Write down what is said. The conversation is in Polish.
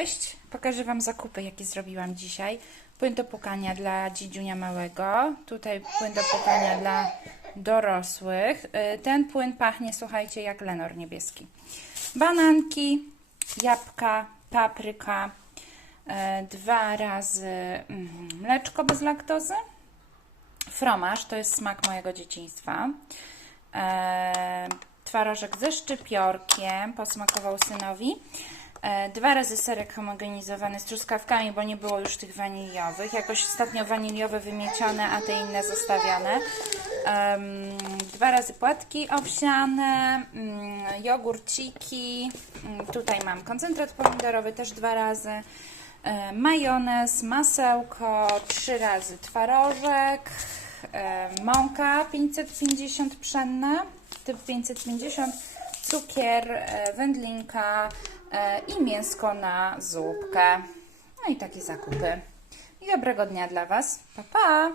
Cześć, pokażę Wam zakupy, jakie zrobiłam dzisiaj. Płyn do pukania dla dziedziunia małego, tutaj płyn do pukania dla dorosłych. Y, Ten płyn pachnie, słuchajcie, jak lenor niebieski. Bananki, jabłka, papryka, y, dwa razy mm, mleczko bez laktozy, fromaż, to jest smak mojego dzieciństwa. E, twarożek ze szczypiorkiem, posmakował synowi. E, dwa razy serek homogenizowany z truskawkami, bo nie było już tych waniliowych. Jakoś ostatnio waniliowe wymiecione, a te inne zostawione. Em, dwa razy płatki owsiane, mm, jogurciki. Mm, Tutaj mam koncentrat pomidorowy też dwa razy. E, majonez, masełko, trzy razy twarożek, e, mąka 550 pszenna, typ 550, cukier, wędlinka i mięsko na zupkę. No i takie zakupy. I dobrego dnia dla Was. Pa, pa!